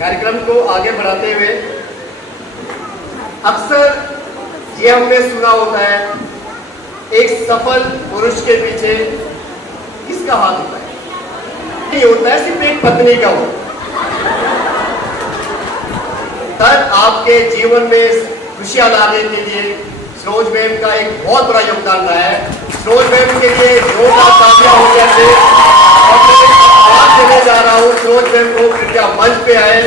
कार्यक्रम को आगे बढ़ाते हुए अक्सर ये हमने सुना होता है, एक सफल पुरुष के पीछे किसका हाथ होता है? नहीं होता है, सिर्फ एक पत्नी का हो। सर आपके जीवन में खुशियां लाने के लिए सरोज मैम का एक बहुत बड़ा योगदान रहा है। सरोज मैम के लिए जोरदार तालियां हो जाए। और मैं बात देने जा रहा हूँ सरोज मैम को, कृपया मंच पे आए।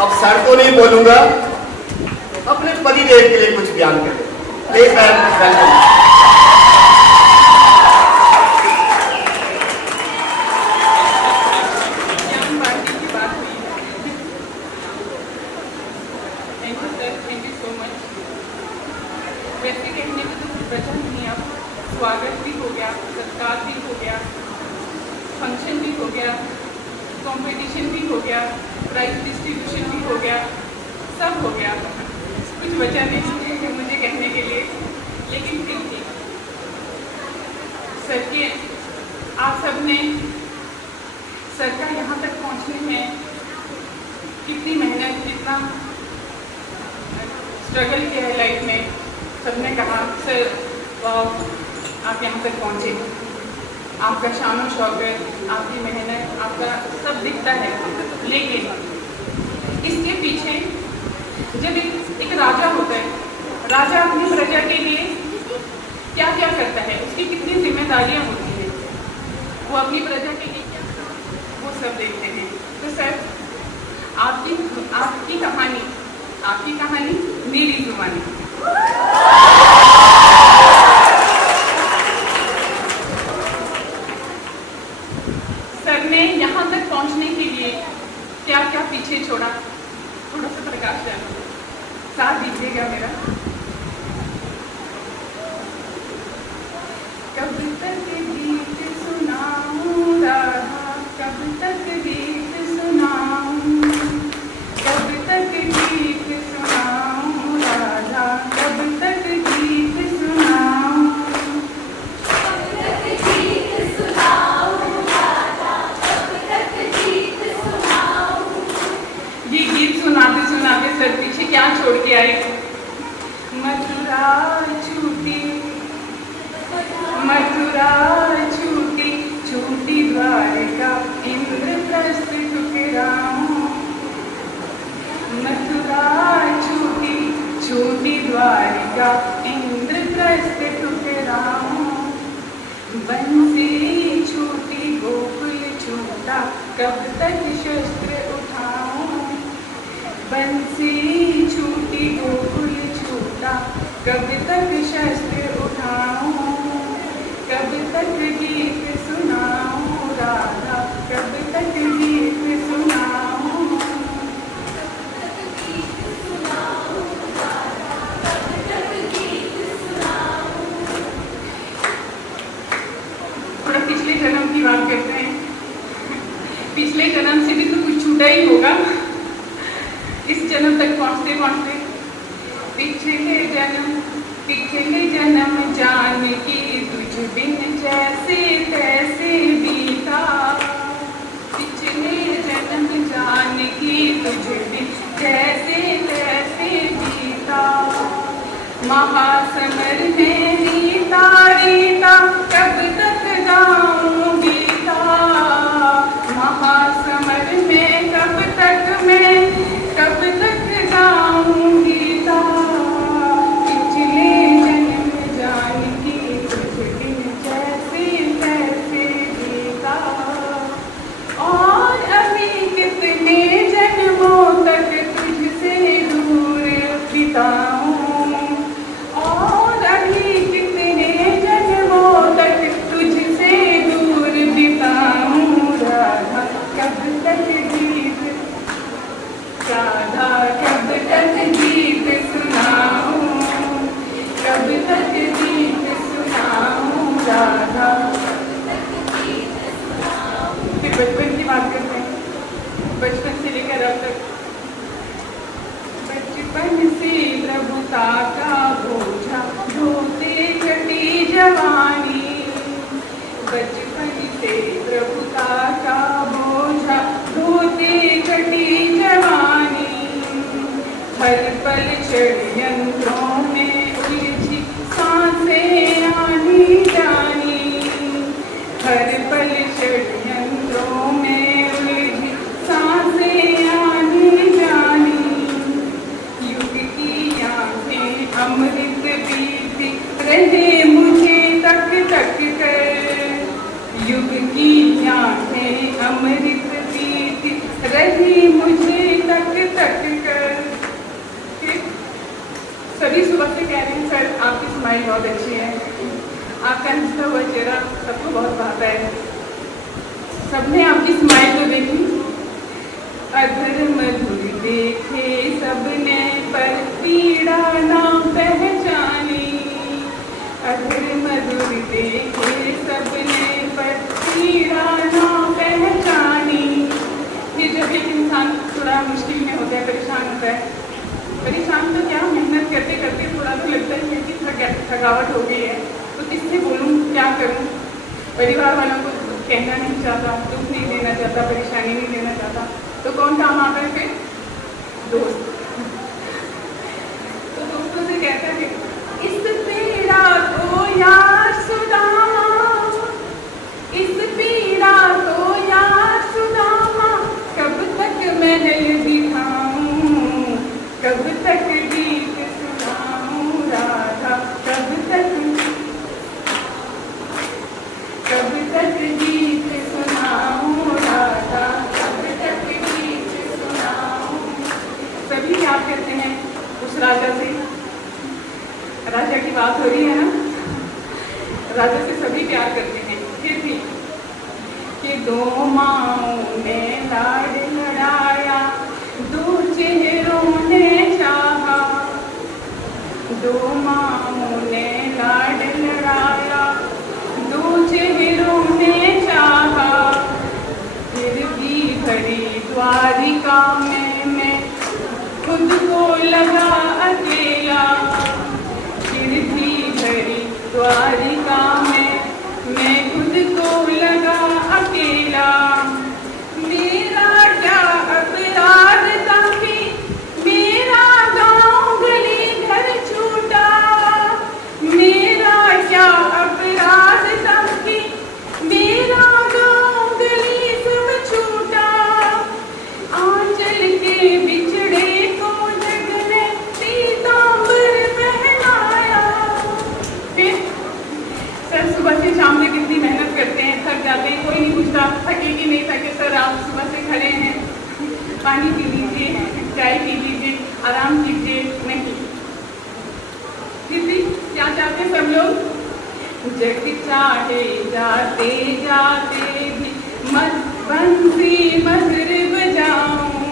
अब सर को नहीं बोलूंगा, अपने पतिदेव के लिए कुछ बयान करें। Please ma'am, welcome. वैसे कहने में तो कुछ बचा नहीं। अब स्वागत भी हो गया, सत्कार भी हो गया, फंक्शन भी हो गया, कंपटीशन भी हो गया, प्राइज डिस्ट्रीब्यूशन भी हो गया, सब हो गया। कुछ बचा नहीं है मुझे कहने के लिए, लेकिन फिर भी सर के आप सब ने सर का यहाँ तक पहुँचने में कितनी मेहनत, कितना स्ट्रगल किया है लाइफ में। सबने कहा सर आप यहाँ तक पहुँचे, आपका शान और शौकत, आपकी मेहनत, आपका सब दिखता है। लेकिन इसके पीछे जब एक राजा होता है, राजा अपनी प्रजा के लिए क्या क्या करता है, उसकी कितनी जिम्मेदारियाँ होती हैं, वो अपनी प्रजा के लिए क्या, वो सब देखते हैं। तो सर आपकी कहानी मेरी जुबानी। सर ने यहाँ तक पहुँचने के लिए क्या क्या पीछे छोड़ा, थोड़ा सा प्रकाश डालो, साथ दीजिएगा मेरा। कब तक गीत सुनाऊं राधा, कब तक गीत सुनाऊं, कब तक गीत सुनाऊं राधा, कब तक गीत सुनाऊं, कब तक गीत सुनाऊं राधा, कब तक गीत सुनाऊं। ये गीत सुनाते सुनाते सर पीछे क्या छोड़ के आए? मथुरा छूटी, मथुरा छूटी, छूटी द्वारका, इंद्रप्रस्थ ठुकराऊं। मथुरा छूटी, छूटी द्वारका, इंद्रप्रस्थ ठुकराऊं। बंसी छूटी, गोकुल छूटा, कब तक शस्त्र उठाऊं। बंसी छूटी, गोकुल छूटा, कब तक शस्त्र उठाऊं। कब तक गीत सुनाऊं राधा, कब तक गीत सुनाऊं, कब तक गीत सुनाऊं राधा, कब तक गीत सुनाऊं। थोड़ा पिछले जन्म की बात करते हैं। पिछले जन्म से भी तो कुछ छूटा ही होगा इस जन्म तक पहुँचते पहुँचते। पिछले जन्म जानकी तुझ बिन जैसे तैसे बीता। पिछले जन्म जानकी तुझ बिन जैसे तैसे बीता। महासमर में रीता रीता, कब तक गाऊं गीता। महासमर में कब तक मैं, कब तक गाऊं गीता। पिछले जन्म जानकी तुझ बिन जैसे तैसे बीता। और अभी कितने जन्मों तक तुझसे दूर बिताऊं। और अभी कितने जन्मों तक तुझसे दूर बिताऊं राधा, कब तक गीत, राधा कब तक गीत सुनाऊं, कब तक गीत सुनाऊं राधा। फिर बचपन की बात करते हैं, बचपन से लेकर अब तक। बचपन से प्रभुता का बोझा ढोते कटी जवानी। बचपन से प्रभुता का बोझा ढोते कटी हर पल षड्यंत्रों में उलझी सांसें आनी जानी, हर पल षड्यंत्रों में उलझी सांसें आनी जानी। युग की आंखें अमृत पीती रहे मुझे तक तक कर, युग की आंखें अमृत पीती रही मुझे तक तक कर। सभी सुबह से कह रहे हैं सर आपकी स्माइल बहुत अच्छी है, आपका हंसता हुआ चेहरा सबको बहुत भाता है। सबने आपकी स्माइल तो देखी, अधर मधुर देखे सबने पर पीड़ा ना पहचानी, अधर मधुर देखे सबने पर पीड़ा ना पहचानी। ये जब एक इंसान थोड़ा मुश्किल में होता है, परेशान होता है, परेशान तो क्या मेहनत करते करते थोड़ा तो लगता ही है कि थकावट हो गई है, तो किससे बोलूँ, क्या करूँ। परिवार वालों को कहना नहीं चाहता, दुख नहीं देना चाहता, परेशानी नहीं देना चाहता, तो कौन काम आता है फिर? दोस्त। तो दोस्तों से कहता है इस पीड़ा को यार सुदामा, इस पीड़ा को यार सुदामा, कब तक महल दिखाऊं, कब तक गीत सुनाऊं राधा, कब तक गीत सुनाऊं राधा, कब तक गीत सुनाऊं। सभी क्या कहते हैं उस राजा से, राजा की बात हो रही है ना, राजा से सभी प्यार करते हैं। फिर भी कि दो माओं ने लाड लड़ाया, दो चेहरों ने चाहा, दो माओं ने लाड लड़ाया, दो चेहरों ने चाहा। फिर भी भरी द्वारिका में मैं खुद को लगा अकेला, फिर भी भरी द्वारिका में मैं खुद को लगा अकेला। मेरा क्या अपराध था कि मेरा गाँव गली घर छूटा, मेरा क्या अपराध था कि मेरा गाँव गली सब छूटा। आंचल के बिछड़े को जग ने पीतांबर पहनाया। फिर सर सुबह से शाम तक कितनी मेहनत करते हैं, थक जाते हैं, कोई नहीं पूछता थके कि नहीं थके। सर आप सुबह से खड़े हैं, पानी पी लीजिए, चाय पी लीजिए, आराम कीजिए, नहीं। फिर भी क्या चाहते हैं सब लोग? जग चाहे जाते जाते भी बंसी मधुर बजाऊं,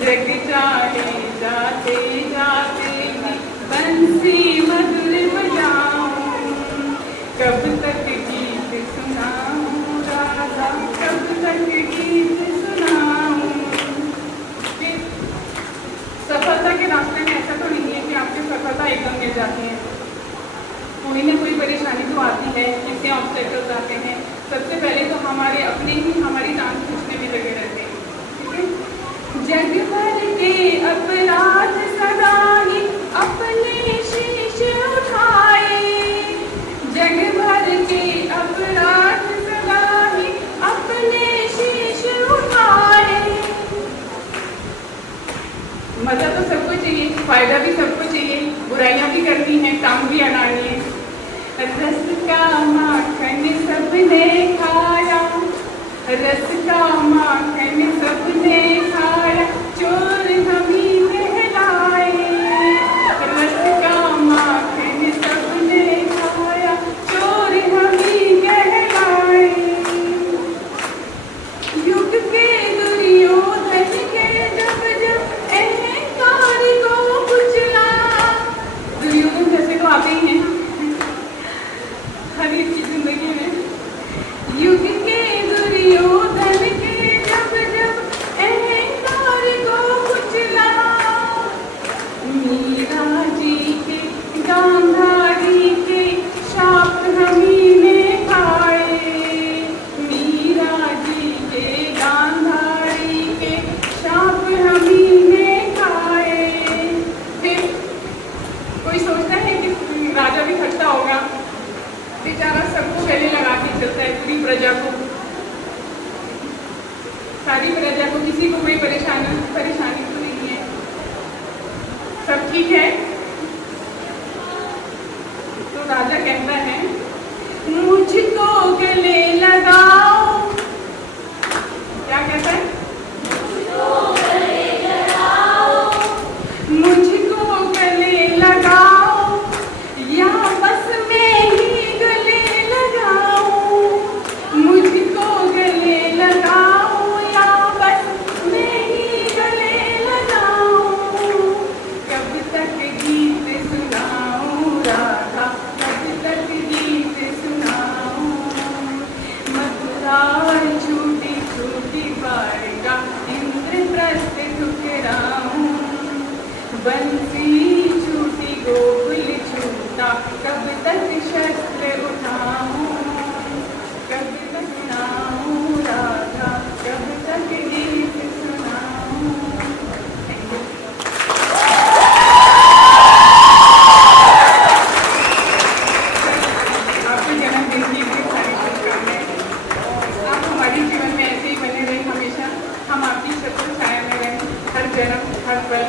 जग चाहे जाते जाते भी बंसी मधुर बजाऊं। कब तक गीत सुनाऊं राधा, कब तक गीत सुनाऊं। सफलता के रास्ते में ऐसा तो नहीं है कि आपकी सफलता एकदम मिल जाती है, कोई ना कोई परेशानी तो आती है, कितने ऑब्स्टेकल्स आते हैं। सबसे पहले तो हमारे अपने ही हमारी जान खींचने में लगे रहते हैं, ठीक है। जग भर के अपराध सदा ही अपने शीश उठाए, जग भर के अपराध सदा ही अपने शीश उठाए। मजा तो सबको चाहिए, फायदा भी सबको चाहिए, बुराइयां भी करनी है, काम भी अड़ानी है। रस का माखन सबने खाया, रस का माखन सबने खाया, चोर हम ही कहलाए। रस का माखन सबने खाया, चोर हम ही कहलाए। युग के दुर्योधन के जब जब अहंकार को कुचला, दुर्योधन जैसे तो आते ही हैं हर एक की जिंदगी में। युग के दुर्योधन के जब सारी प्रजा को, किसी को कोई परेशानी तो नहीं है? सब ठीक है? तो राजा कहता है, मुझको गले लगाओ। क्या कहता है? मुझको गले लगाओ, या बस मैं ही गले लगाऊं। मुझको गले लगाओ, या बस मैं ही गले लगाऊं। कब तक गीत सुनाऊं राधा, कब तक गीत सुनाऊं। मथुरा छूटी छूटी बालिका, इंद्रप्रस्थ ठुकराऊं। बंसी छूटी गोकुल छूटा, कब तक शस्त्र उठाऊं। कब तक सुनाऊं राधा, कब तक गीत सुनाऊं। आपके जन्मदिन की भी सारी शुभकामनाएं। आप हमारे जीवन में ऐसे ही बने रहें हमेशा। हम आपकी छत्र छाया में रहें, हर जन्म, हर पल,